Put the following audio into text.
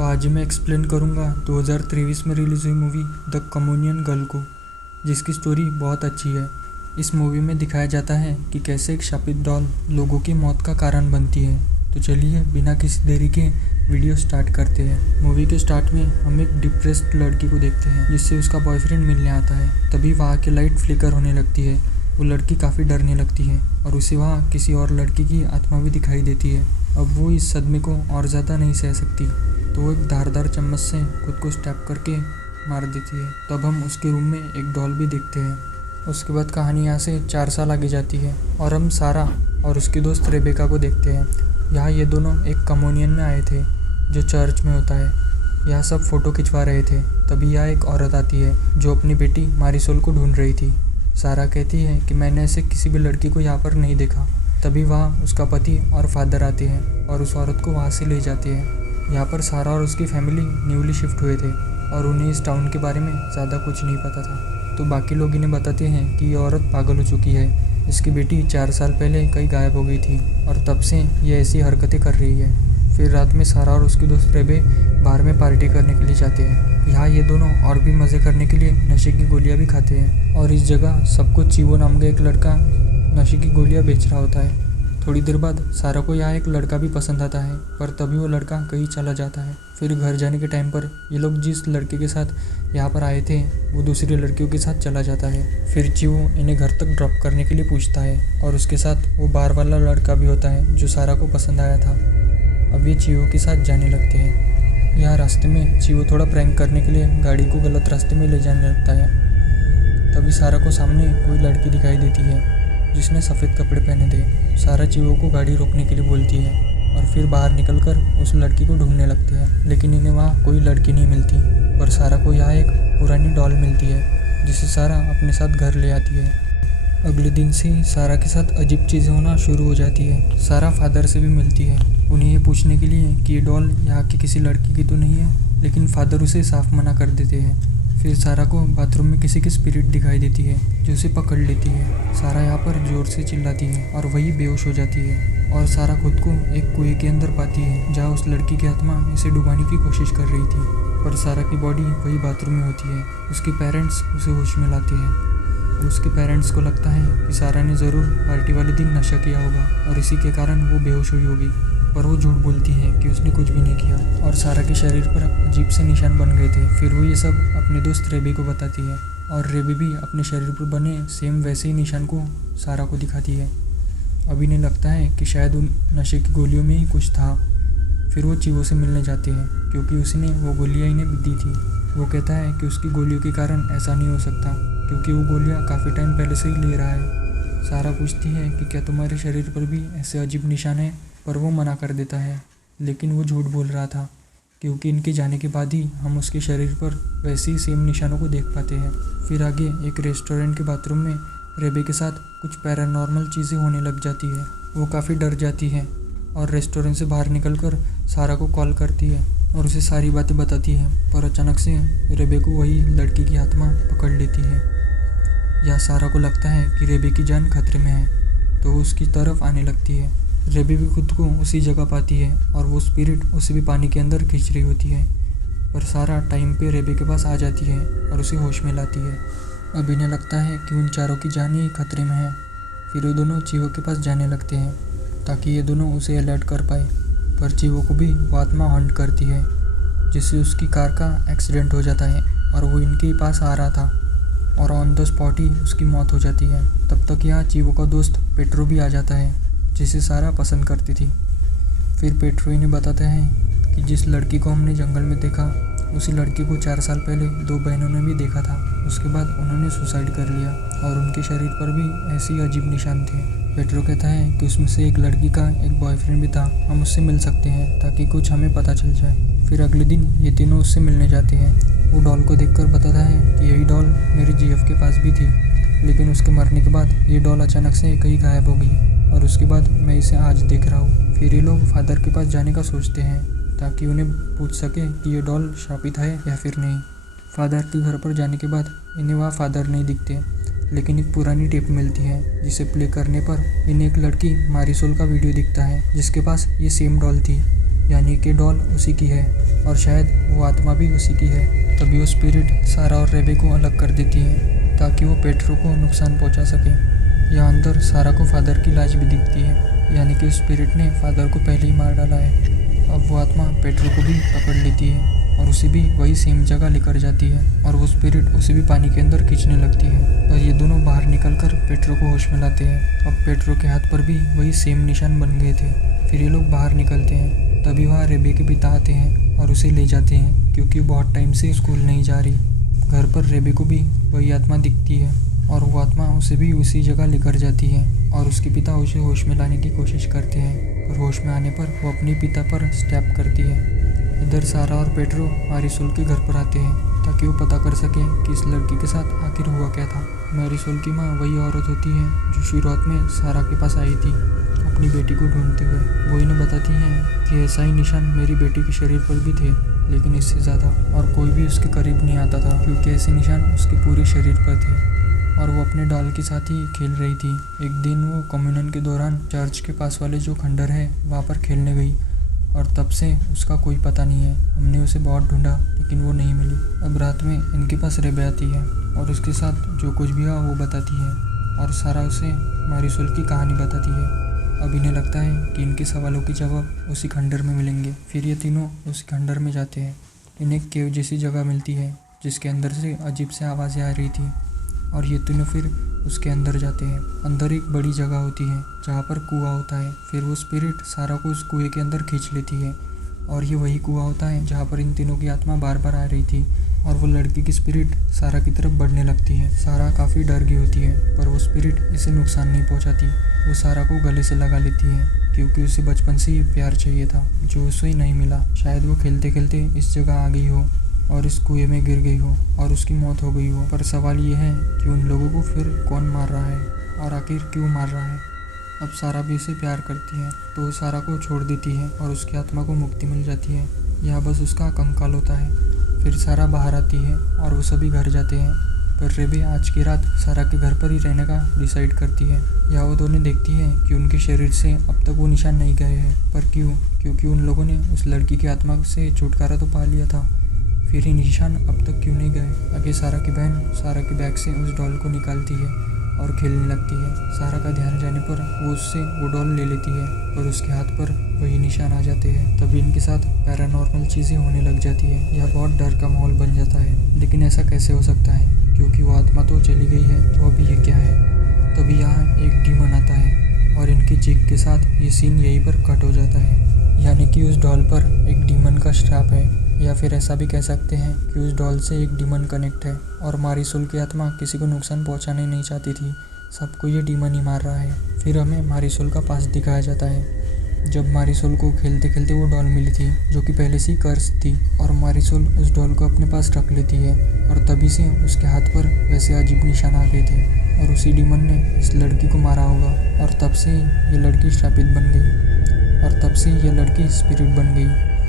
तो आज मैं एक्सप्लेन करूँगा 2023 में रिलीज़ हुई मूवी द कम्युनियन गर्ल को, जिसकी स्टोरी बहुत अच्छी है। इस मूवी में दिखाया जाता है कि कैसे एक शापित डॉल लोगों की मौत का कारण बनती है। तो चलिए बिना किसी देरी के वीडियो स्टार्ट करते हैं। मूवी के स्टार्ट में हम एक डिप्रेस्ड लड़की को देखते हैं जिससे उसका बॉयफ्रेंड मिलने आता है। तभी वहाँ की लाइट फ्लिकर होने लगती है। वो लड़की काफ़ी डरने लगती है और उसे वहाँ किसी और लड़की की आत्मा भी दिखाई देती है। अब वो इस सदमे को और ज़्यादा नहीं सह सकती, तो वो एक धारदार चम्मच से खुद को स्टैब करके मार देती है। तब हम उसके रूम में एक डॉल भी देखते हैं। उसके बाद कहानी यहाँ से 4 साल आगे जाती है और हम सारा और उसकी दोस्त रेबेका को देखते हैं। यहाँ ये दोनों एक कम्युनियन में आए थे जो चर्च में होता है। यहाँ सब फ़ोटो खिंचवा रहे थे। तभी यहाँ एक औरत आती है जो अपनी बेटी मारिसोल को ढूंढ रही थी। सारा कहती है कि मैंने ऐसे किसी भी लड़की को यहाँ पर नहीं देखा। तभी वहाँ उसका पति और फादर आते हैं और उस औरत को वहाँ से ले जाते हैं। यहाँ पर सारा और उसकी फैमिली न्यूली शिफ्ट हुए थे और उन्हें इस टाउन के बारे में ज़्यादा कुछ नहीं पता था। तो बाकी लोग इन्हें बताते हैं कि ये औरत पागल हो चुकी है। इसकी बेटी 4 साल पहले कहीं गायब हो गई थी और तब से ये ऐसी हरकतें कर रही है। फिर रात में सारा और उसकी दोस्त रेबे बाहर में पार्टी करने के लिए जाते हैं। यहाँ ये दोनों और भी मज़े करने के लिए नशे की गोलियाँ भी खाते हैं और इस जगह सबको चीवो नाम का एक लड़का नशे की गोलियाँ बेच रहा होता है। थोड़ी देर बाद सारा को यहाँ एक लड़का भी पसंद आता है, पर तभी वो लड़का कहीं चला जाता है। फिर घर जाने के टाइम पर ये लोग जिस लड़के के साथ यहाँ पर आए थे वो दूसरी लड़कियों के साथ चला जाता है। फिर चीवो इन्हें घर तक ड्रॉप करने के लिए पूछता है और उसके साथ वो बाहर वाला लड़का भी होता है जो सारा को पसंद आया था। अब ये चीवो के साथ जाने लगते हैं। यहाँ रास्ते में चीवो थोड़ा प्रैंक करने के लिए गाड़ी को गलत रास्ते में ले जाने लगता है। तभी सारा को सामने कोई लड़की दिखाई देती है जिसने सफ़ेद कपड़े पहने थे। सारा चीवो को गाड़ी रोकने के लिए बोलती है और फिर बाहर निकलकर उस लड़की को ढूंढने लगते हैं, लेकिन इन्हें वहाँ कोई लड़की नहीं मिलती। पर सारा को यहाँ एक पुरानी डॉल मिलती है जिसे सारा अपने साथ घर ले आती है। अगले दिन से ही सारा के साथ अजीब चीज़ें होना शुरू हो जाती है। सारा फादर से भी मिलती है उन्हें ये पूछने के लिए कि ये डॉल यहाँ की किसी लड़की की तो नहीं है, लेकिन फादर उसे साफ मना कर देते हैं। फिर सारा को बाथरूम में किसी की स्पिरिट दिखाई देती है जो उसे पकड़ लेती है। सारा यहाँ पर जोर से चिल्लाती है और वही बेहोश हो जाती है और सारा खुद को एक कुएं के अंदर पाती है जहाँ उस लड़की की आत्मा इसे डुबाने की कोशिश कर रही थी। पर सारा की बॉडी वही बाथरूम में होती है। उसके पेरेंट्स उसे होश में लाते हैं। उसके पेरेंट्स को लगता है कि सारा ने ज़रूर पार्टी वाले दिन नशा किया होगा और इसी के कारण वो बेहोश हुई होगी, पर वो झूठ बोलती है कि उसने कुछ भी नहीं किया और सारा के शरीर पर अजीब से निशान बन गए थे। फिर वो ये सब अपने दोस्त रेबे को बताती है और रेबे भी अपने शरीर पर बने सेम वैसे ही निशान को सारा को दिखाती है। अब इन्हें लगता है कि शायद उन नशे की गोलियों में ही कुछ था। फिर वो चीवो से मिलने जाते हैं क्योंकि उसने वो गोलियाँ इन्हें दी थी। वो कहता है कि उसकी गोलियों के कारण ऐसा नहीं हो सकता क्योंकि वो गोलियाँ काफ़ी टाइम पहले से ही ले रहा है। सारा पूछती है कि क्या तुम्हारे शरीर पर भी ऐसे अजीब निशान हैं, पर वो मना कर देता है। लेकिन वो झूठ बोल रहा था क्योंकि इनके जाने के बाद ही हम उसके शरीर पर वैसे ही सेम निशानों को देख पाते हैं। फिर आगे एक रेस्टोरेंट के बाथरूम में रेबे के साथ कुछ पैरानॉर्मल चीज़ें होने लग जाती है। वो काफ़ी डर जाती है और रेस्टोरेंट से बाहर निकलकर सारा को कॉल करती है और उसे सारी बातें बताती है। पर अचानक से रेबे को वही लड़की की आत्मा पकड़ लेती है। या सारा को लगता है कि रेबे की जान खतरे में है, तो वो उसकी तरफ आने लगती है। रेबे भी खुद को उसी जगह पाती है और वो स्पिरिट उसे भी पानी के अंदर खींच रही होती है। पर सारा टाइम पे रेबे के पास आ जाती है और उसे होश में लाती है। अब इन्हें लगता है कि उन चारों की जान ही खतरे में है। फिर वो दोनों चीवो के पास जाने लगते हैं ताकि ये दोनों उसे अलर्ट कर पाए। पर चीवो को भी वो आत्मा हंट करती है, जिससे उसकी कार का एक्सीडेंट हो जाता है और वो इनके पास आ रहा था और ऑन द स्पॉट ही उसकी मौत हो जाती है। तब तक यहाँ चीवो का दोस्त पेट्रो भी आ जाता है जिसे सारा पसंद करती थी। फिर पेट्रो इन्हें बताता है कि जिस लड़की को हमने जंगल में देखा उसी लड़की को 4 साल पहले 2 बहनों ने भी देखा था। उसके बाद उन्होंने सुसाइड कर लिया और उनके शरीर पर भी ऐसे ही अजीब निशान थे। पेट्रो कहता है कि उसमें से एक लड़की का एक बॉयफ्रेंड भी था, हम उससे मिल सकते हैं ताकि कुछ हमें पता चल जाए। फिर अगले दिन ये तीनों उससे मिलने जाते हैं। वो डॉल को देखकर बताता है कि यही डॉल मेरी जीएफ के पास भी थी, लेकिन उसके मरने के बाद ये डॉल अचानक से कहीं गायब हो गई और उसके बाद मैं इसे आज देख रहा हूँ। फिर ये लोग फादर के पास जाने का सोचते हैं ताकि उन्हें पूछ सके कि ये डॉल शापित है या फिर नहीं। फादर के घर पर जाने के बाद इन्हें वहाँ फादर नहीं दिखते, लेकिन एक पुरानी टेप मिलती है जिसे प्ले करने पर इन्हें एक लड़की मारिसोल का वीडियो दिखता है जिसके पास ये सेम डॉल थी। यानी कि डॉल उसी की है और शायद वो आत्मा भी उसी की है। तभी वो स्पिरिट सारा और रेबे को अलग कर देती है ताकि वो पेट्रो को नुकसान पहुंचा सके। यहाँ अंदर सारा को फादर की लाश भी दिखती है, यानी कि उस स्पिरिट ने फादर को पहले ही मार डाला है। अब वो आत्मा पेट्रो को भी पकड़ लेती है और उसे भी वही सेम जगह लेकर जाती है और वो स्पिरिट उसे भी पानी के अंदर खींचने लगती है। पर ये दोनों बाहर निकलकर पेट्रो को होश में लाते हैं। अब पेट्रो के हाथ पर भी वही सेम निशान बन गए थे। फिर ये लोग बाहर निकलते हैं। तभी वहाँ रेबे के पिता आते हैं और उसे ले जाते हैं क्योंकि बहुत टाइम से स्कूल नहीं जा रही। घर पर रेबे को भी वही आत्मा दिखती है और वो आत्मा उसे भी उसी जगह लेकर जाती है और उसके पिता उसे होश में लाने की कोशिश करते हैं। और होश में आने पर वो अपने पिता पर स्टैप करती है। इधर सारा और पेट्रो मैरीसोल के घर पर आते हैं ताकि वो पता कर सकें कि इस लड़की के साथ आखिर हुआ क्या था। मैरीसोल की माँ वही औरत होती है जो शुरुआत में सारा के पास आई थी अपनी बेटी को ढूंढते हुए। वो इन्हें बताती हैं कि ऐसा ही निशान मेरी बेटी के शरीर पर भी थे, लेकिन इससे ज़्यादा, और कोई भी उसके करीब नहीं आता था क्योंकि ऐसे निशान उसके पूरे शरीर पर थे। और वो अपने डॉल के साथ ही खेल रही थी। एक दिन वो कम्युनियन के दौरान चर्च के पास वाले जो खंडर है वहाँ पर खेलने गई और तब से उसका कोई पता नहीं है। हमने उसे बहुत ढूंढा लेकिन वो नहीं मिली। अब रात में इनके पास रेबे आती है और उसके साथ जो कुछ भी हुआ वो बताती है और सारा उसे मैरीसोल की कहानी बताती है। अब इन्हें लगता है कि इनके सवालों के जवाब उसी खंडर में मिलेंगे। फिर ये तीनों उस खंडर में जाते हैं। इन्हें केव जैसी जगह मिलती है जिसके अंदर से अजीब से आवाज़ें आ रही थी और ये तीनों फिर उसके अंदर जाते हैं। अंदर एक बड़ी जगह होती है जहाँ पर कुआं होता है। फिर वो स्पिरिट सारा को उस कुएं के अंदर खींच लेती है और ये वही कुआं होता है जहाँ पर इन तीनों की आत्मा बार बार आ रही थी। और वो लड़की की स्पिरिट सारा की तरफ बढ़ने लगती है। सारा काफ़ी डर गई होती है पर वो स्पिरिट इसे नुकसान नहीं पहुँचाती। वो सारा को गले से लगा लेती है क्योंकि उसे बचपन से ही प्यार चाहिए था जो उसे नहीं मिला। शायद वो खेलते खेलते इस जगह आ गई हो और इस कुएं में गिर गई हो और उसकी मौत हो गई हो। पर सवाल ये है कि उन लोगों को फिर कौन मार रहा है और आखिर क्यों मार रहा है। अब सारा भी उसे प्यार करती है तो वो सारा को छोड़ देती है और उसकी आत्मा को मुक्ति मिल जाती है। यहाँ बस उसका कंकाल होता है। फिर सारा बाहर आती है और वो सभी घर जाते हैं। पर रेबे आज की रात सारा के घर पर ही रहने का डिसाइड करती है। यहाँ वो दोनों देखती है कि उनके शरीर से अब तक वो निशान नहीं गए हैं। पर क्यों? क्योंकि उन लोगों ने उस लड़की की आत्मा से छुटकारा तो पा लिया था, फिर ये निशान अब तक क्यों नहीं गए। आगे सारा की बहन सारा के बैग से उस डॉल को निकालती है और खेलने लगती है। सारा का ध्यान जाने पर वो उससे वो डॉल ले लेती है पर उसके हाथ पर वही निशान आ जाते हैं। तभी इनके साथ पैरानॉर्मल चीज़ें होने लग जाती है। यह बहुत डर का माहौल बन जाता है। लेकिन ऐसा कैसे हो सकता है क्योंकि वो आत्मा तो चली गई है, तो अभी ये क्या है। तभी यहाँ एक डीमन आता है और इनकी चीख के साथ ये सीन यहीं पर कट हो जाता है। यानी कि उस डॉल पर एक डीमन का श्राप है, या फिर ऐसा भी कह सकते हैं कि उस डॉल से एक डीमन कनेक्ट है और मैरीसोल की आत्मा किसी को नुकसान पहुंचाने नहीं चाहती थी, सबको ये डीमन ही मार रहा है। फिर हमें मैरीसोल का पास दिखाया जाता है जब मैरीसोल को खेलते खेलते वो डॉल मिली थी जो कि पहले से ही कर्स थी और मैरीसोल उस डॉल को अपने पास रख लेती है और तभी से उसके हाथ पर वैसे अजीब निशान आ गए थे और उसी डीमन ने इस लड़की को मारा होगा और तब से ये लड़की श्रापित बन गई और तब से ये लड़की स्पिरिट बन गई।